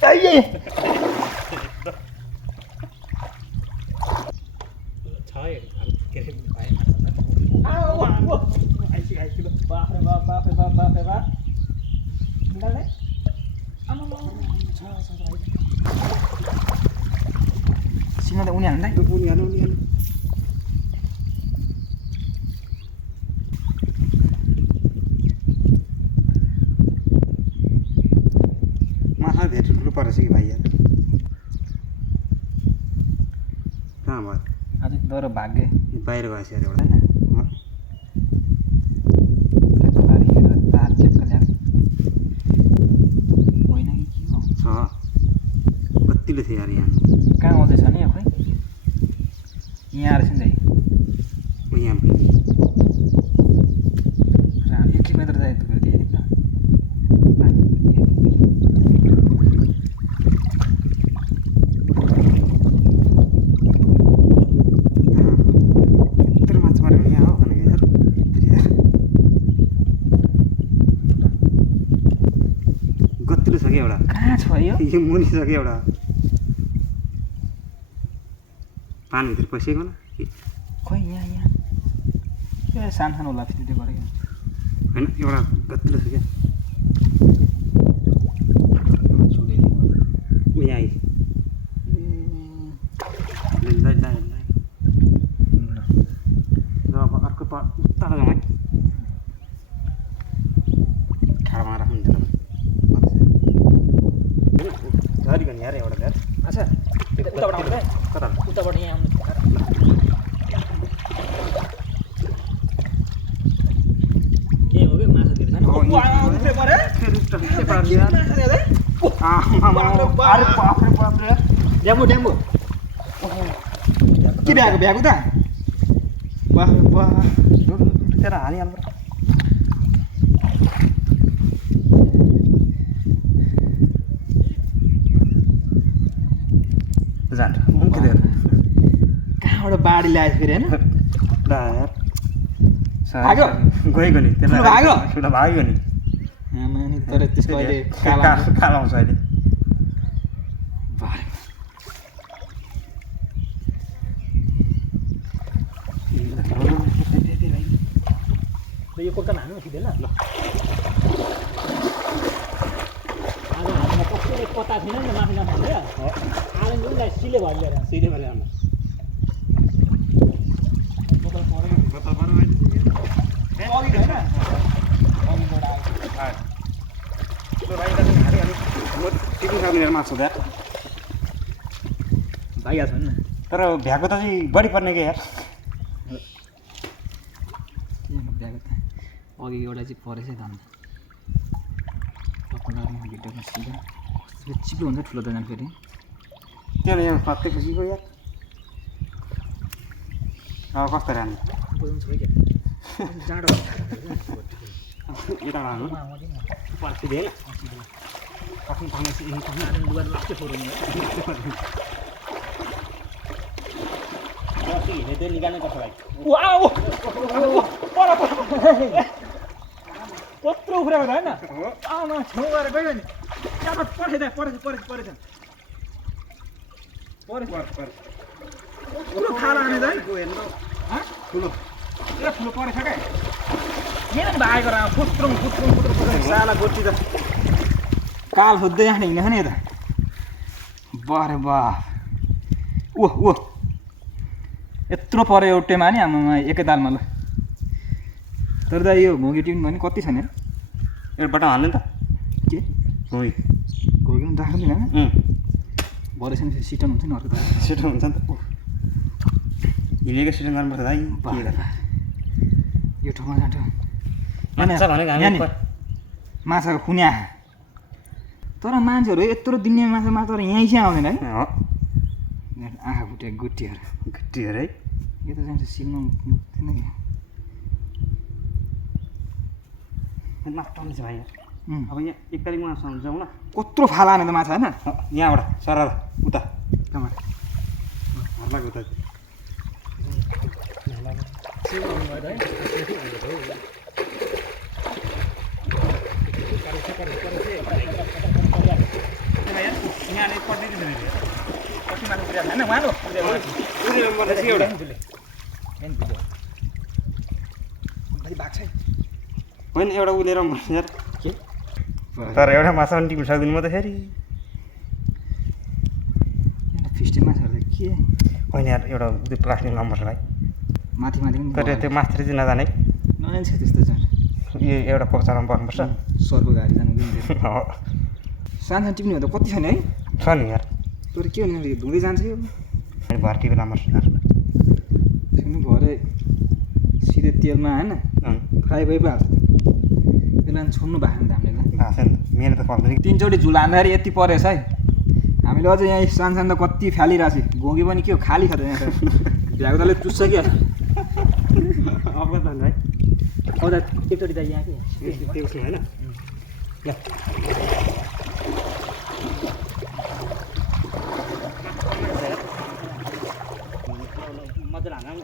चाहिए Sino udah unian deh. Unian. Masa भेट ठुलो परेछ कि भाइ यार कहाँ भयो आज दरो भाग्य बाहिर गएछ यार एउटा बारी हेरेर तार चेक ल्याऊ होइन कि के हो छ कतिले थियो यार यहाँ कहाँ आउँदैछ नि यो खोइ यहाँ आएर चाहिँ यहाँ 1 किलोमिटर जाए त गरिदिए नि त कहाँ छ यो मुनि छ कि एउटा पानीभित्र पसेको न खोइ यहाँ ए सानो होला फेरि त्यो गरेको होइन एउटा गतिलो छ क्या यहाँ आइ अब अर्को उता जाउँ है खाडामा राख्नु झरी भने यार एउटा घर अच्छा उताबाट आउँछ कता उताबाट यहाँ आउनु ए हो कि माछा दिन्छ नि अरे बाप रे ड्याम्बो के भ्याएको त वाह तेरा हालिहाल्नु जान्छ कहाँबाट बाढी ल्याएछ फेरि होइन भाग्यो गएको नि त्यसलाई भाग्यो नि आमानी तर त्यसको अहिले कालो आउँछ अहिले यो कोर्टमा हान्नु सिधै ल आज हातमा कसैले पत्ता थिएन नि माथि नफालेर आनन्दलाई सिले भरिदिएर आउनु मासु दा भाइया छ नि तर भ्याएको त चाहिँ बढी पर्ने क्या यार अघि एउटा चाहिँ परेछ है धन्दा भिडियोमा सिधा चिप्लो हुन्छ ठुलो त जानु फेरि त्यहाँ यहाँ प्रत्येक खुसीको यार अब कस्तो राख्नु जाडो यता राख्नु पर्सिँदैन आफ्नो हिँड्दै निकाल्नै पर्छ भाइ कत्रो उफ्रेको होइन आमा छेउ गएर गयो नि त्यहाँबाट परेछ ठुलो खाला आने है ठुलो परेछ क्या यहाँ पनि भागेको र फुत्रुङ साला गोटी त काल खोज्दै यहाँ हिँडेको नि यता बारे बा ऊ यत्रो पऱ्यो एउटैमा नि आमामा एकै तालमा ल तर त यो घोगी टिम भने कति छ नि एउटाबाट हाल्नु नि त के घोगी पनि राख्नु होइन भरेसँग सिटन हुन्छ नि अर्को त सिटन हुन्छ नि त हिँडेको सिटन गर्नुपर्छ भाइ यो ठाउँमा जान्छ माछाको खुन्या तर मान्छेहरू यत्रो दिने माछा तर यहीँ चाहिँ आउँदैन है आँखा फुटेको गुट्टीहरू है यो त जान्छ सिल्नु मुक्दैन माटाउने छ भाइ अब यहाँ 1 तारिकमा जाउँ न कत्रो फाला आने त माछा होइन यहाँबाट सर उता कहाँ उता कति माथि पुऱ्याएको छैन उहाँ होइन एउटा उलेर मर्छ यार के तर एउटा माछा पनि टिप्नु सक्दिनँ म त फेरि फिस्टे माछाहरू त के होइन यार एउटा त्यो प्लास्टिक नम्बर भाइ माथि माथि पनि तर त्यो माथि चाहिँ नजाने नयाँ छ त्यस्तो चाहिँ यो एउटा कोचामा पर्नुपर्छ सरको गाडी जानु सानो टिप्ने हो त कति छ नि है छ नि यार तर के भने धुँदै जान्छ यो भर टिपेर नम्बर भरे सिधै तेलमा होइन फ्राई भइहाल्छ त्यसलाई छोड्नु भएको नि त हामीले मेरो त पर्दैन 3 चोटि झुल हान्दाखेरि यति परेछ है हामीले अझै यहाँ सानो सानो त कति फालिरहेको छ घोगी पनि के हो खाली खाँदैन यहाँ भ्याएको तले चुस्छ क्या अब त भाइ अब त एकचोटि त यहाँ के त्यो होइन ल मजाले हान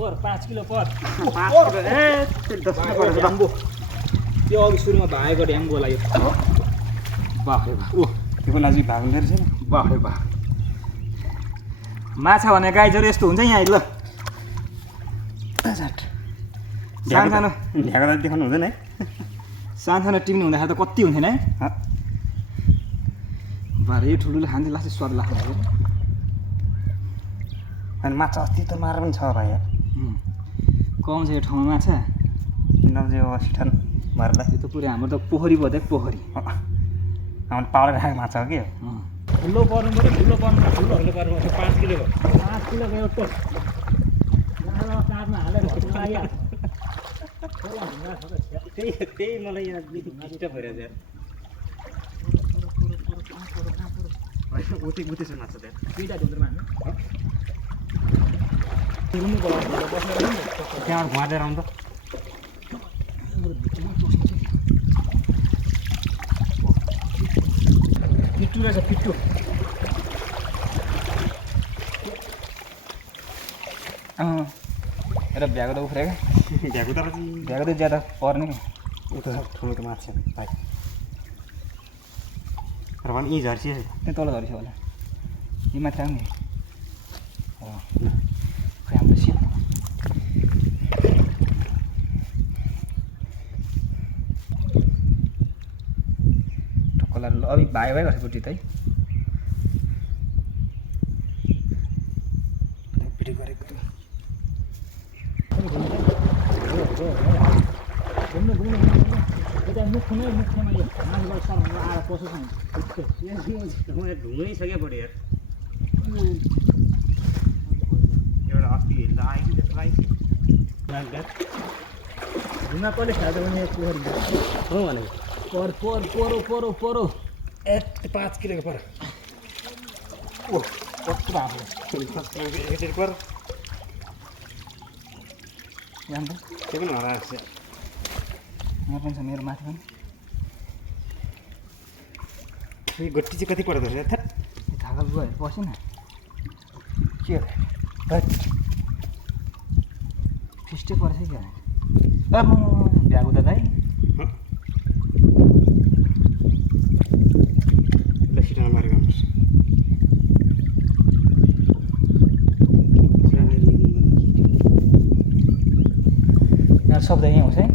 पर 5 किलो पर ड्याम्बो त्यो अघि सुरुमा भागेको ड्याम्बोला यो बाफ्रे बा ओ त्यो नजिक भाग हुँदो रहेछ बाफ्रे बा माछा भने गाइजहरू यस्तो हुन्छ यहाँ ल सानो सानो भ्याएको त देखाउनु हुँदैन है सानो सानो टिप्नु हुँदाखेरि त कति हुन्थेन है भरे यो ठुल्ठुलो खान्छ लास्टै स्वाद लाग्छ अनि माछा अस्ति त मार पनि छ भाइ कम छ यो ठाउँमा माछा नब्जे सिठन मार्ला यो त पुरै हाम्रो त पोखरी भयो त पोखरी हाम्रो पाउडर राखेको माछा हो कि ठुलो पर्नु पऱ्यो ठुलो पर्नु ठुलोहरूले पर्नु 5 किलोको 5 किलोको एउटा काँधमा हालेर त्यही मलाई यहाँ डिस्टर्ब भइरहेको छ उतै छ माछा त्यहाँ दुईवटा ढुङ्ग्रोमा त्यहाँबाट घुमाएर आउनु त पिट्टु रहेछ पिट्टु एउटा भ्याएको त उफ्रेको भ्याएको तर भ्याएको त ज्यादा पर्ने क्या उता ठुलो त माछा भाइ तर पनि यी झर्सी त्यहाँ तल झरेछ होला यी माथि आउने हाम्रो सिप टक्कलाई अलिक भाइ गर्छ गुटी त है भिडियो गरेको घुम्नु घुम्नु यता मुखमै मुखमा यो माथिबाट सर्नु आएर पसेछ ढुङ्गै छ क्या बढी यार एउटा अस्ति हिँड्दा आयो कि जस्तो आयो ढुङ्गा कसले खाँदा भने पोखरी हो भने पर पर परो परो परो 5 किलोको पर ओ कस्तो भएको एकचोटि पर यहाँ त्यो पनि हराएको छ यहाँ पनि छ मेरो माथि पनि गोटी चाहिँ कति पर्दो रहेछ थाकल गयो पसेन के फिस्टै परेछ क्या म भ्याएको दादा है ल सिटामा मारेको यहाँ शब्द यहीँ आउँछ है